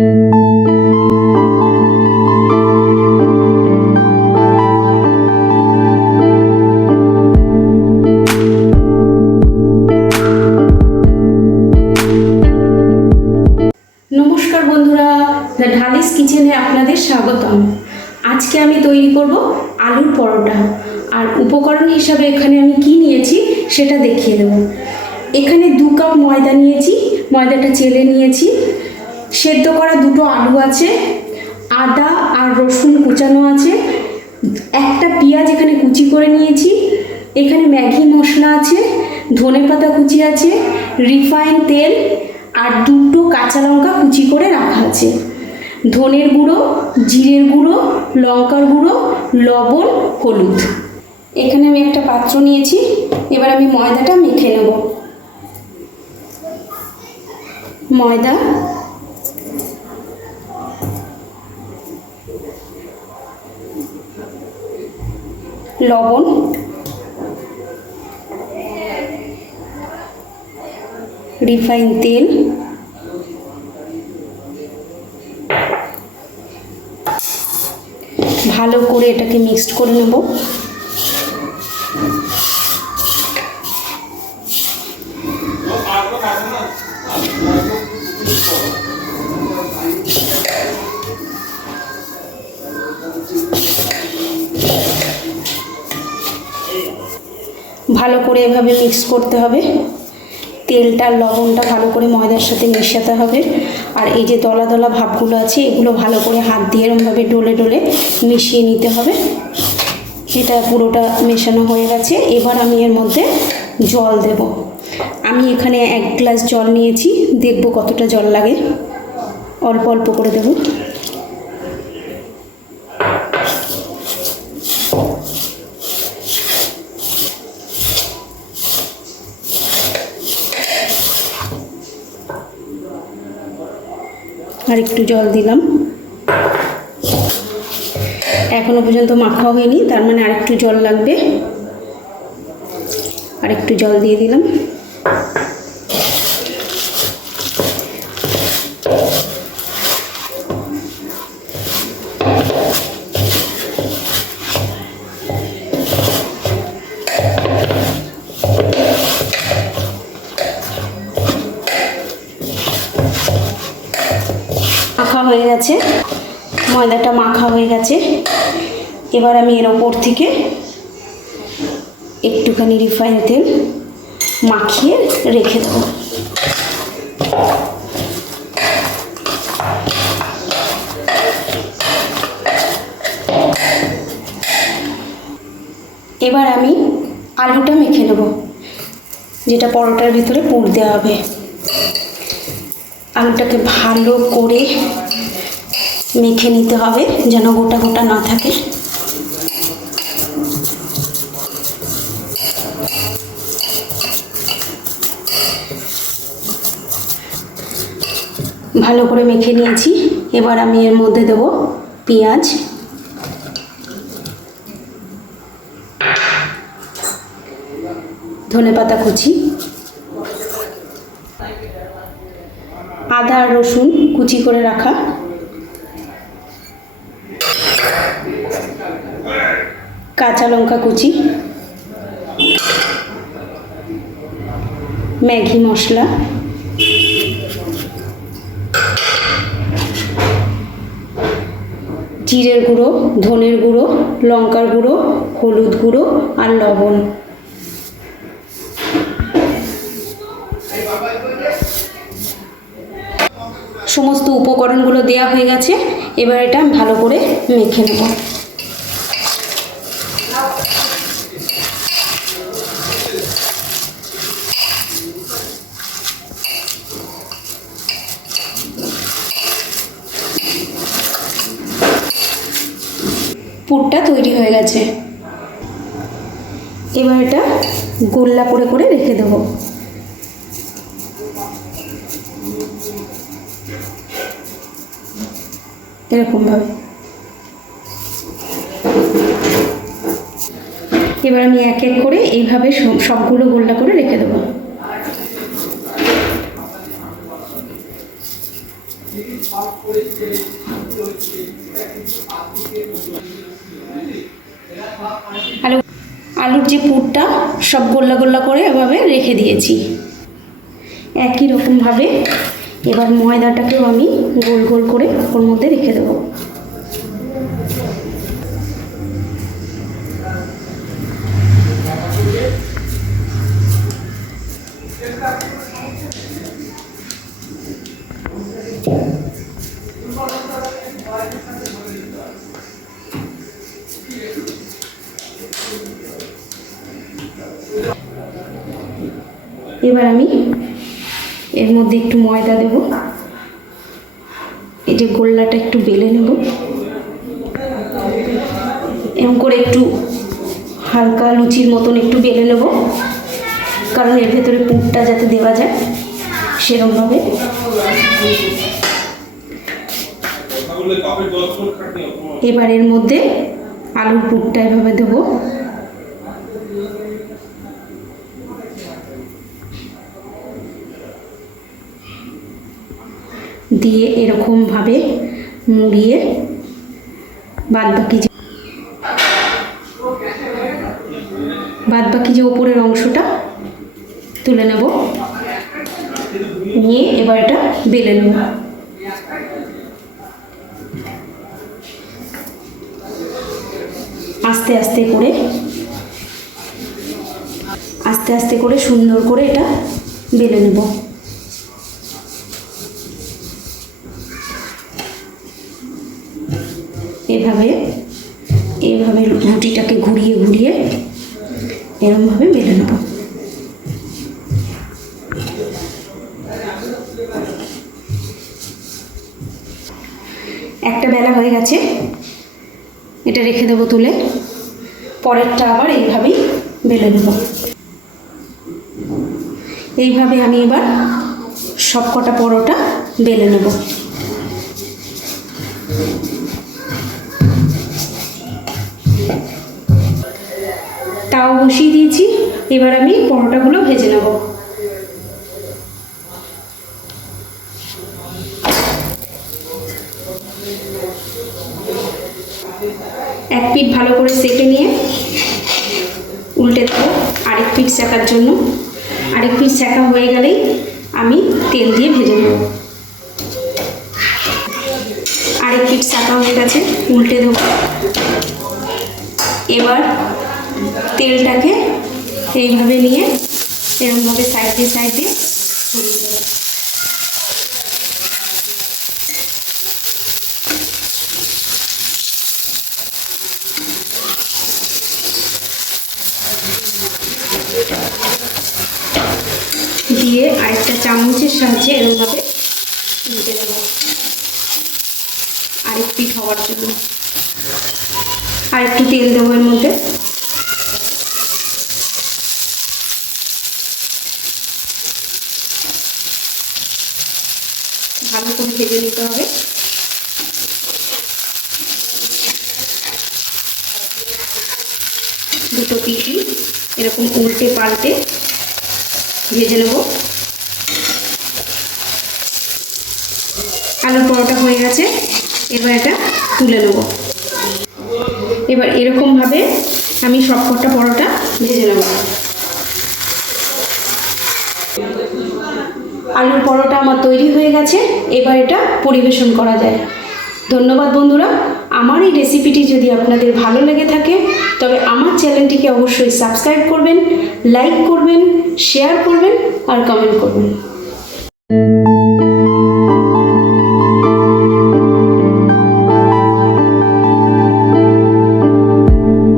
নমস্কার বন্ধুরা, দ্য ঢালিস কিচেনে আপনাদের স্বাগতম। আজকে আমি তৈরি করব আলুর পরোটা। আর উপকরণ হিসাবে এখানে আমি কি নিয়েছি সেটা দেখিয়ে দেব। এখানে 2 কাপ ময়দা নিয়েছি, ময়দাটা চেলে নিয়েছি। সেদ্ধ করা 2টো আলু আছে, আদা আর রসুন কুচানো আছে, একটা পেঁয়াজ এখানে কুচি করে নিয়েছি। এখানে ম্যাগি মশলা আছে, ধনেপাতা কুচি আছে, রিফাইন তেল আর 2টো কাঁচা লঙ্কা কুচি করে রাখা আছে। ধনের গুঁড়ো, জিরের গুঁড়ো, লঙ্কার গুঁড়ো, লবণ, হলুদ। এখানে আমি একটা পাত্র নিয়েছি, এবার আমি ময়দাটা মেখে নেব। ময়দা, লবণ, রিফাইন তেল, ভালো করে এটাকে মিক্সড করে নেব। ভালো করে এভাবে মিক্স করতে হবে। তেলটা লবণটা ভালো করে ময়দার সাথে মেশাতে হবে। আর এই যে দলা দলা ভাবগুলো আছে এগুলো ভালো করে হাত দিয়ে এরকমভাবে ডলে ডলে মিশিয়ে নিতে হবে। এটা পুরোটা মেশানো হয়ে গেছে। এবার আমি এর মধ্যে জল দেব। আমি এখানে 1 গ্লাস জল নিয়েছি, দেখব কতটা জল লাগে। অল্প অল্প করে দেব। আর একটু জল দিলাম। এখনো পর্যন্ত মাখা হয়নি, তার মানে আরেকটু জল লাগবে। আরেকটু জল দিয়ে দিলাম। মাখা হয়ে গেছে, ময়দাটা মাখা হয়ে গেছে। এবার আমি এর ওপর থেকে একটুখানি রিফাইন তেল মাখিয়ে রেখে দেব। এবার আমি আলুটা মেখে নেব, যেটা পরোটার ভিতরে পুর দেওয়া হবে। আলুটাকে ভালো করে মেখে নিতে হবে যেন গোটা গোটা না থাকে। ভালো করে মেখে নিয়েছি। এবার আমি এর মধ্যে দেব পেঁয়াজ, ধনেপাতা কুচি, আদা আর রসুন কুচি করে রাখা, কাঁচা লঙ্কা কুচি, ম্যাগি মশলা, জিরের গুঁড়ো, ধনের গুঁড়ো, লঙ্কার গুঁড়ো, হলুদ গুঁড়ো আর লবণ। সমস্ত উপকরণগুলো দেওয়া হয়ে গেছে। এবার এটা আমি ভালো করে মেখে নেব। পুরটা তৈরি হয়ে গেছে। এবার এটা গোল্লা করে করে রেখে দেবো। এরকমভাবে। এবার আমি এক এক করে এইভাবে সবগুলো গোল্লা করে রেখে দেবো। আলুর যে পুরটা সব গোল্লা গোল্লা করে এভাবে রেখে দিয়েছি। একই রকমভাবে এবার ময়দাটাকেও আমি গোল গোল করে ওর মধ্যে রেখে দেবো। এবার আমি এর মধ্যে একটু ময়দা দেব, এই যে গোল্লাটা একটু বেলে নেব, এরকম করে একটু হালকা লুচির মতন একটু বেলে নেব, কারণ এর ভেতরে পুরটা যাতে দেওয়া যায় সেরকমভাবে। এবার এর মধ্যে আলুর পুরটা এভাবে দেবো, দিয়ে এরকমভাবে মুড়িয়ে বাদবাকি যে ওপরের অংশটা তুলে নেব, নিয়ে এবার এটা বেলে নেব। আস্তে আস্তে করে সুন্দর করে এটা বেলে নেব। এভাবে রুটিটাকে ঘুরিয়ে ঘুরিয়ে এরকমভাবে বেলে নেব। একটা বেলা হয়ে গেছে, এটা রেখে দেবো তুলে। পরেরটা আবার এইভাবেই বেলে নেব। এইভাবে আমি এবার সবকটা পরোটা বেলে নেব। তাও বসিয়ে দিয়েছি, এবার আমি পরোটাগুলো ভেজে নেব। এক পিঠ ভালো করে সেঁকে নিয়ে উল্টে দেবো আরেক পিঠ সেঁকার জন্য। আরেক পিঠ সেঁকা হয়ে গেলেই আমি তেল দিয়ে ভেজে নেব। আরেক পিঠ সেঁকা হয়ে গেছে, উল্টে দেবো। এবার তেলটাকে এইভাবে নিয়ে এরকমভাবে সাইড দিয়ে দিয়ে আরেকটা চামচের সাহায্যে এরকমভাবে উল্টে দেবো আরেক পিঠ হওয়ার জন্য। আর একটু তেল দেবো এর মধ্যে। ভালো করে ভেজে নিতে হবে। দুটো পিঠই এরকম উল্টে পাল্টে ভেজে নেব। আলুর পরোটা হয়ে গেছে, এবার এটা তুলে নেব। এবার এরকমভাবে আমি সবকটা পরোটা ভেজে নেব। আলুর পরোটা আমার তৈরি হয়ে গেছে, এবার এটা পরিবেশন করা যায়। ধন্যবাদ বন্ধুরা। আমার এই রেসিপিটি যদি আপনাদের ভালো লেগে থাকে তবে আমার চ্যানেলটিকে অবশ্যই সাবস্ক্রাইব করবেন, লাইক করবেন, শেয়ার করবেন আর কমেন্ট করবেন।